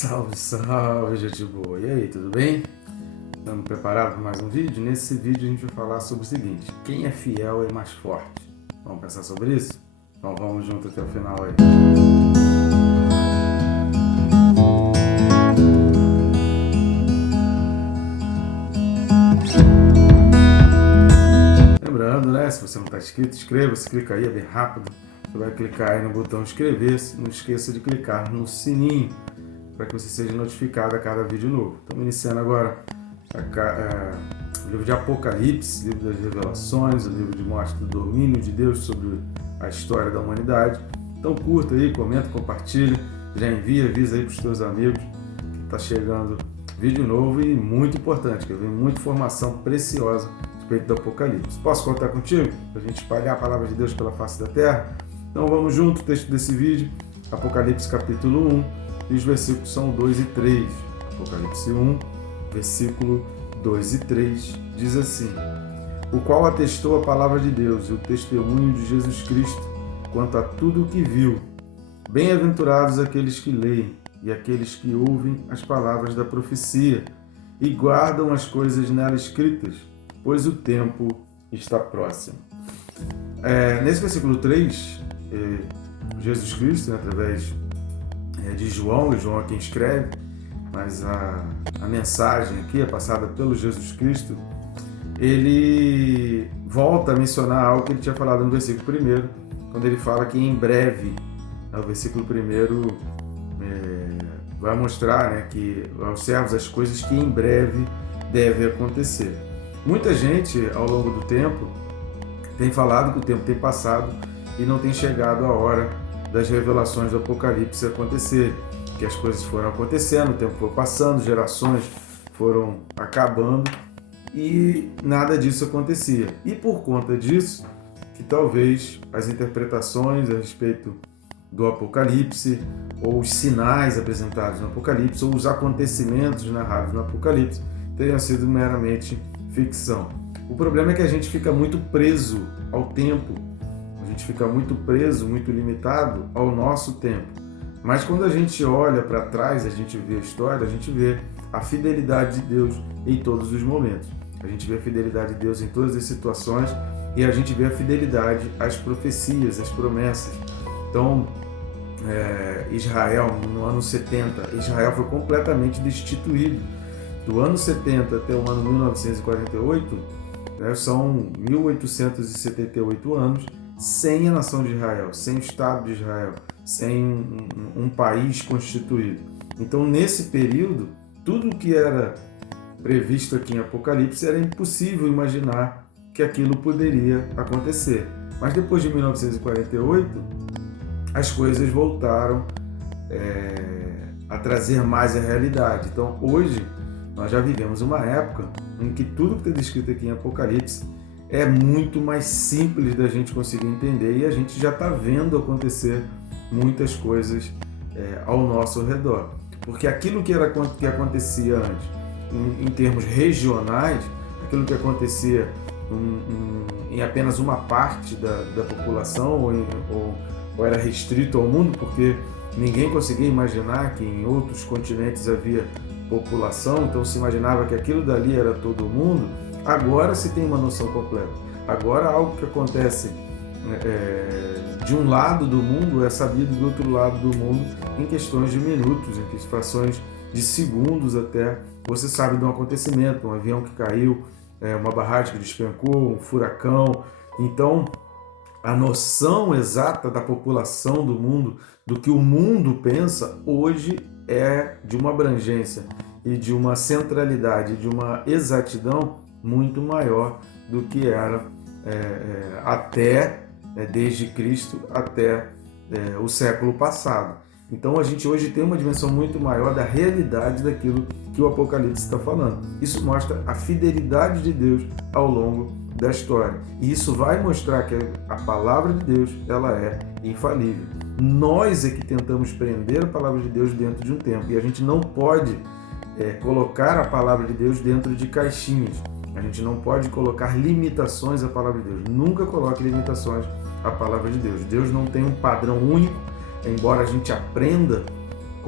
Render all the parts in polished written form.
Salve, salve, gente boa! E aí, tudo bem? Estamos preparados para mais um vídeo? Nesse vídeo a gente vai falar sobre o seguinte: quem é fiel é mais forte. Vamos pensar sobre isso? Então vamos junto até o final aí. Lembrando, né? Se você não está inscrito, inscreva-se, clica aí, é bem rápido. Você vai clicar aí no botão inscrever-se, não esqueça de clicar no sininho para que você seja notificado a cada vídeo novo. Estamos iniciando agora o livro de Apocalipse, livro das revelações, o livro de mostra do domínio de Deus sobre a história da humanidade. Então curta aí, comenta, compartilha, já envia, avisa aí para os teus amigos que está chegando vídeo novo e muito importante, que vem muita informação preciosa a respeito do Apocalipse. Posso contar contigo para a gente espalhar a palavra de Deus pela face da terra? Então vamos junto, o texto desse vídeo, Apocalipse capítulo 1, e os versículos são 2 e 3. Apocalipse 1, versículo 2 e 3, diz assim: o qual atestou a palavra de Deus e o testemunho de Jesus Cristo quanto a tudo o que viu. Bem-aventurados aqueles que leem e aqueles que ouvem as palavras da profecia e guardam as coisas nela escritas, pois o tempo está próximo. Nesse versículo 3, Jesus Cristo, através de João, e João é quem escreve, mas a mensagem aqui é passada pelo Jesus Cristo. Ele volta a mencionar algo que ele tinha falado no versículo 1, quando ele fala que em breve, o versículo 1 vai mostrar, que aos servos as coisas que em breve devem acontecer. Muita gente ao longo do tempo tem falado que o tempo tem passado e não tem chegado a hora das revelações do Apocalipse acontecer, que as coisas foram acontecendo, o tempo foi passando, gerações foram acabando e nada disso acontecia. E por conta disso, que talvez as interpretações a respeito do Apocalipse, ou os sinais apresentados no Apocalipse, ou os acontecimentos narrados no Apocalipse, tenham sido meramente ficção. O problema é que a gente fica muito preso ao tempo, a gente fica muito preso, muito limitado ao nosso tempo. Mas quando a gente olha para trás, a gente vê a história, a gente vê a fidelidade de Deus em todos os momentos. A gente vê a fidelidade de Deus em todas as situações e a gente vê a fidelidade às profecias, às promessas. Então, Israel, no ano 70, Israel foi completamente destituído. Do ano 70 até o ano 1948, são 1878 anos sem a nação de Israel, sem o Estado de Israel, sem um país constituído. Então, nesse período, tudo que era previsto aqui em Apocalipse era impossível imaginar que aquilo poderia acontecer. Mas depois de 1948, as coisas voltaram a trazer mais a realidade. Então, hoje, nós já vivemos uma época em que tudo que está descrito aqui em Apocalipse é muito mais simples da gente conseguir entender e a gente já está vendo acontecer muitas coisas ao nosso redor. Porque aquilo que acontecia antes, em termos regionais, aquilo que acontecia em apenas uma parte da população ou era restrito ao mundo, porque ninguém conseguia imaginar que em outros continentes havia população, então se imaginava que aquilo dali era todo o mundo. Agora se tem uma noção completa. Agora algo que acontece de um lado do mundo é sabido do outro lado do mundo em questões de minutos, em frações de segundos até. Você sabe de um acontecimento, um avião que caiu, uma barragem que despencou, um furacão. Então, a noção exata da população do mundo, do que o mundo pensa, hoje é de uma abrangência e de uma centralidade, de uma exatidão muito maior do que era desde Cristo até o século passado. Então a gente hoje tem uma dimensão muito maior da realidade daquilo que o Apocalipse está falando. Isso mostra a fidelidade de Deus ao longo da história. E isso vai mostrar que a palavra de Deus ela é infalível. Nós é que tentamos prender a palavra de Deus dentro de um tempo. E a gente não pode colocar a palavra de Deus dentro de caixinhas. A gente não pode colocar limitações à palavra de Deus. Nunca coloque limitações à palavra de Deus. Deus não tem um padrão único, embora a gente aprenda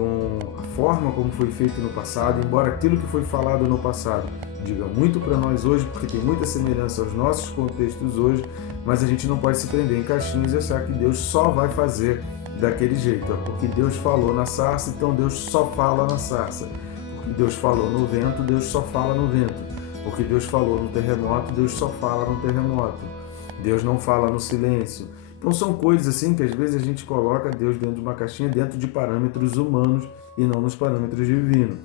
com a forma como foi feito no passado, embora aquilo que foi falado no passado diga muito para nós hoje, porque tem muita semelhança aos nossos contextos hoje, mas a gente não pode se prender em caixinhas e achar que Deus só vai fazer daquele jeito. Porque Deus falou na sarça, então Deus só fala na sarça. Porque Deus falou no vento, Deus só fala no vento. Porque Deus falou no terremoto, Deus só fala no terremoto. Deus não fala no silêncio. Então são coisas assim que às vezes a gente coloca Deus dentro de uma caixinha, dentro de parâmetros humanos e não nos parâmetros divinos.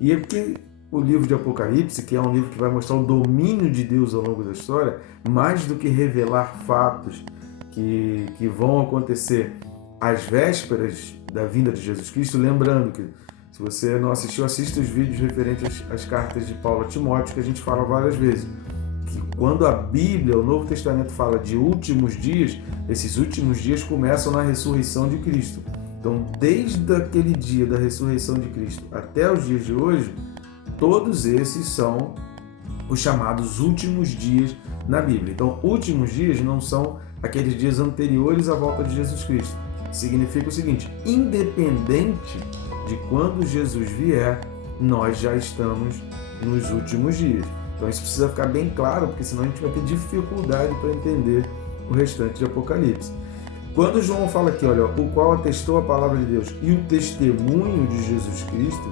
E é porque o livro de Apocalipse, que é um livro que vai mostrar o domínio de Deus ao longo da história, mais do que revelar fatos que vão acontecer às vésperas da vinda de Jesus Cristo, lembrando que, se você não assistiu, assista os vídeos referentes às cartas de Paulo a Timóteo, que a gente fala várias vezes. Que quando a Bíblia, o Novo Testamento, fala de últimos dias, esses últimos dias começam na ressurreição de Cristo. Então, desde aquele dia da ressurreição de Cristo até os dias de hoje, todos esses são os chamados últimos dias na Bíblia. Então, últimos dias não são aqueles dias anteriores à volta de Jesus Cristo. Significa o seguinte: independente de quando Jesus vier, nós já estamos nos últimos dias. Então isso precisa ficar bem claro, porque senão a gente vai ter dificuldade para entender o restante de Apocalipse. Quando João fala aqui, olha, o qual atestou a palavra de Deus e o testemunho de Jesus Cristo,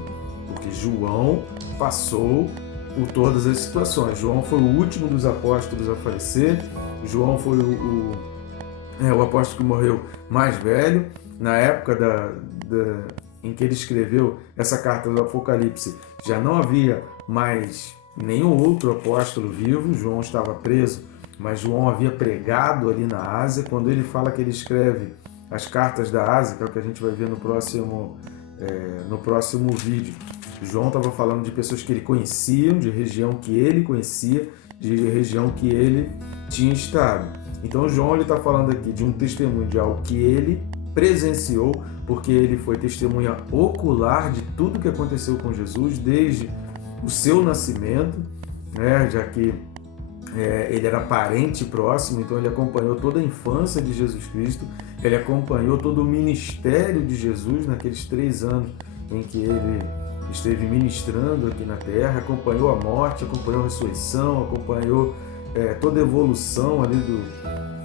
porque João passou por todas as situações. João foi o último dos apóstolos a falecer. João foi o apóstolo que morreu mais velho. Na época em que ele escreveu essa carta do Apocalipse, já não havia mais nenhum outro apóstolo vivo. João estava preso, mas João havia pregado ali na Ásia. Quando ele fala que ele escreve as cartas da Ásia, que é o que a gente vai ver no próximo vídeo, João estava falando de pessoas que ele conhecia, de região que ele conhecia, de região que ele tinha estado. Então João está falando aqui de um testemunho de algo que ele presenciou, porque ele foi testemunha ocular de tudo que aconteceu com Jesus, desde o seu nascimento, né, já que ele era parente próximo, então ele acompanhou toda a infância de Jesus Cristo, ele acompanhou todo o ministério de Jesus naqueles 3 anos em que ele esteve ministrando aqui na Terra, acompanhou a morte, acompanhou a ressurreição, acompanhou toda a evolução ali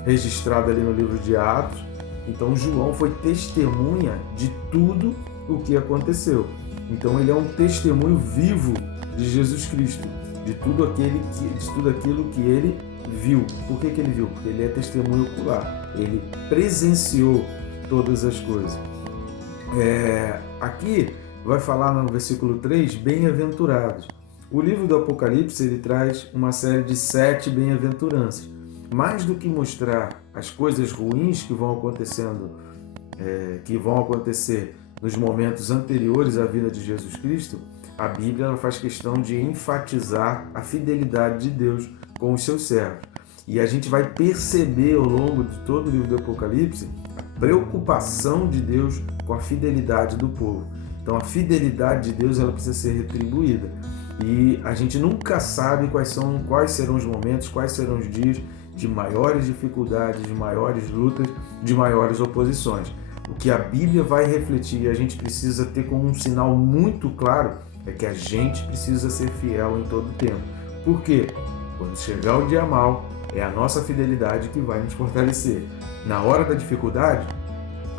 registrada ali no livro de Atos. Então João foi testemunha de tudo o que aconteceu. Então ele é um testemunho vivo de Jesus Cristo, de tudo aquilo que ele viu. Por que ele viu? Porque ele é testemunho ocular. Ele presenciou todas as coisas. Aqui vai falar no versículo 3, bem-aventurados. O livro do Apocalipse ele traz uma série de 7 bem-aventuranças. Mais do que mostrar as coisas ruins que vão acontecer nos momentos anteriores à vida de Jesus Cristo, a Bíblia ela faz questão de enfatizar a fidelidade de Deus com os seus servos. E a gente vai perceber ao longo de todo o livro do Apocalipse a preocupação de Deus com a fidelidade do povo. Então a fidelidade de Deus ela precisa ser retribuída. E a gente nunca sabe quais serão os momentos, quais serão os dias de maiores dificuldades, de maiores lutas, de maiores oposições. O que a Bíblia vai refletir e a gente precisa ter como um sinal muito claro é que a gente precisa ser fiel em todo o tempo. Por quê? Quando chegar o dia mau, é a nossa fidelidade que vai nos fortalecer. Na hora da dificuldade,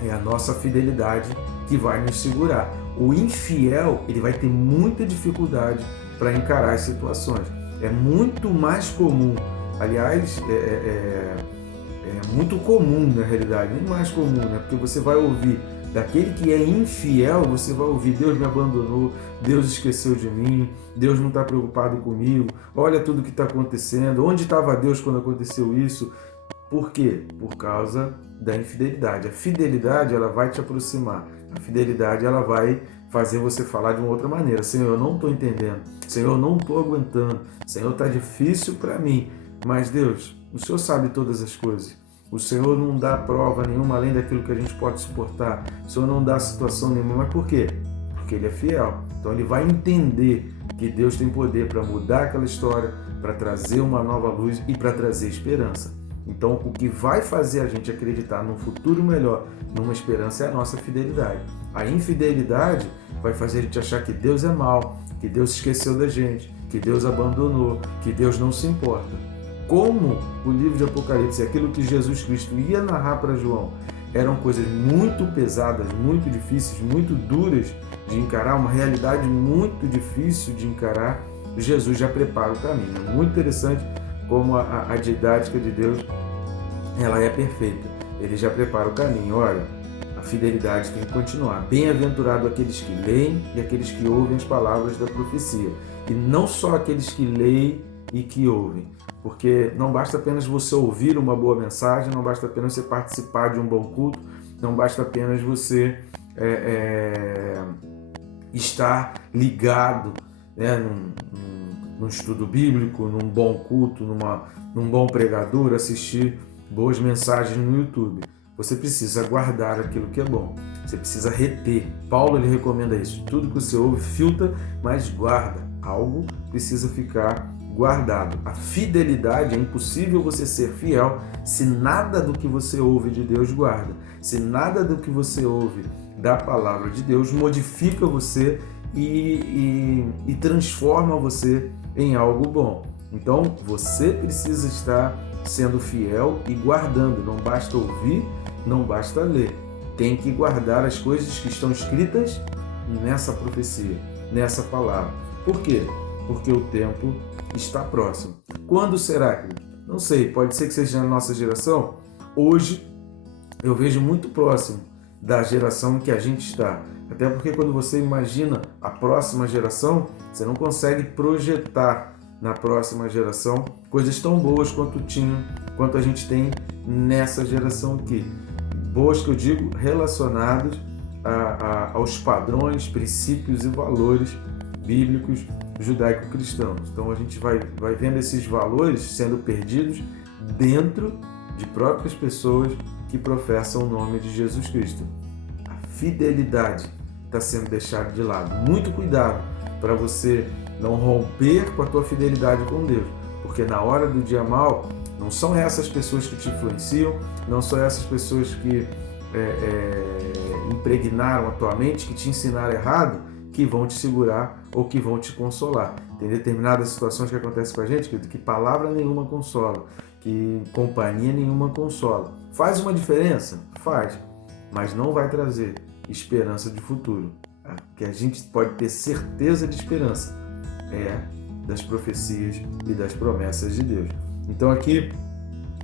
é a nossa fidelidade que vai nos segurar. O infiel, ele vai ter muita dificuldade para encarar as situações. É muito mais comum, aliás, é muito comum na realidade, nem mais comum, né? Porque você vai ouvir daquele que é infiel, você vai ouvir: Deus me abandonou, Deus esqueceu de mim, Deus não está preocupado comigo, olha tudo que está acontecendo, onde estava Deus quando aconteceu isso? Por quê? Por causa da infidelidade. A fidelidade ela vai te aproximar, a fidelidade ela vai fazer você falar de uma outra maneira: Senhor, eu não estou entendendo, Senhor, eu não estou aguentando, Senhor, está difícil para mim, mas Deus, o Senhor sabe todas as coisas. O Senhor não dá prova nenhuma além daquilo que a gente pode suportar. O Senhor não dá situação nenhuma. Mas por quê? Porque Ele é fiel. Então Ele vai entender que Deus tem poder para mudar aquela história, para trazer uma nova luz e para trazer esperança. Então, o que vai fazer a gente acreditar num futuro melhor, numa esperança, é a nossa fidelidade. A infidelidade vai fazer a gente achar que Deus é mau, que Deus esqueceu da gente, que Deus abandonou, que Deus não se importa. Como o livro de Apocalipse, aquilo que Jesus Cristo ia narrar para João, eram coisas muito pesadas, muito difíceis, muito duras de encarar, uma realidade muito difícil de encarar, Jesus já prepara o caminho. É muito interessante como a didática de Deus, ela é perfeita. Ele já prepara o caminho. Olha, a fidelidade tem que continuar. Bem-aventurado aqueles que leem e aqueles que ouvem as palavras da profecia. E não só aqueles que leem e que ouvem. Porque não basta apenas você ouvir uma boa mensagem, não basta apenas você participar de um bom culto, não basta apenas você estar ligado, né, num estudo bíblico, num bom culto, num bom pregador, assistir boas mensagens no YouTube. Você precisa guardar aquilo que é bom. Você precisa reter. Paulo ele recomenda isso. Tudo que você ouve, filtra, mas guarda. Algo precisa ficar guardado. A fidelidade, é impossível você ser fiel se nada do que você ouve de Deus guarda. Se nada do que você ouve da palavra de Deus modifica você e transforma você em algo bom. Então, você precisa estar sendo fiel e guardando. Não basta ouvir, não basta ler. Tem que guardar as coisas que estão escritas nessa profecia, nessa palavra. Por quê? Porque o tempo está próximo. Quando será, querido? Não sei, pode ser que seja na nossa geração. Hoje, eu vejo muito próximo da geração em que a gente está. Até porque quando você imagina a próxima geração, você não consegue projetar na próxima geração coisas tão boas quanto a gente tem nessa geração aqui. Boas que eu digo, relacionadas aos padrões, princípios e valores bíblicos judaico-cristãos. Então a gente vai vendo esses valores sendo perdidos dentro de próprias pessoas que professam o nome de Jesus Cristo. A fidelidade está sendo deixada de lado. Muito cuidado para você não romper com a tua fidelidade com Deus, porque na hora do dia mal, não são essas pessoas que te influenciam, não são essas pessoas que impregnaram a tua mente, que te ensinaram errado, que vão te segurar ou que vão te consolar. Tem determinadas situações que acontecem com a gente que palavra nenhuma consola, que companhia nenhuma consola. Faz uma diferença? Faz, mas não vai trazer esperança de futuro. Que a gente pode ter certeza de esperança das profecias e das promessas de Deus. Então aqui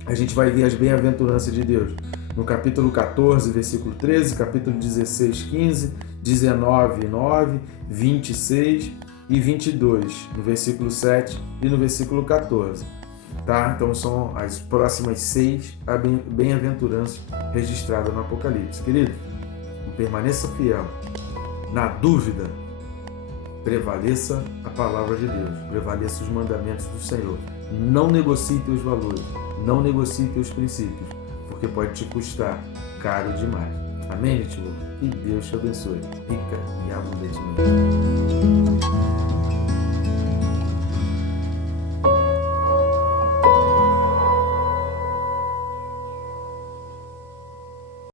a gente vai ver as bem-aventuranças de Deus no capítulo 14, versículo 13, capítulo 16, 15, 19, 9, 26 e 22, no versículo 7 e no versículo 14. Tá? Então são as próximas 6 bem-aventuranças registradas no Apocalipse. Querido, permaneça fiel. Na dúvida, prevaleça a palavra de Deus, prevaleça os mandamentos do Senhor. Não negocie teus valores, não negocie teus princípios, porque pode te custar caro demais. Amém, gente? Que Deus te abençoe, rica e abundantemente.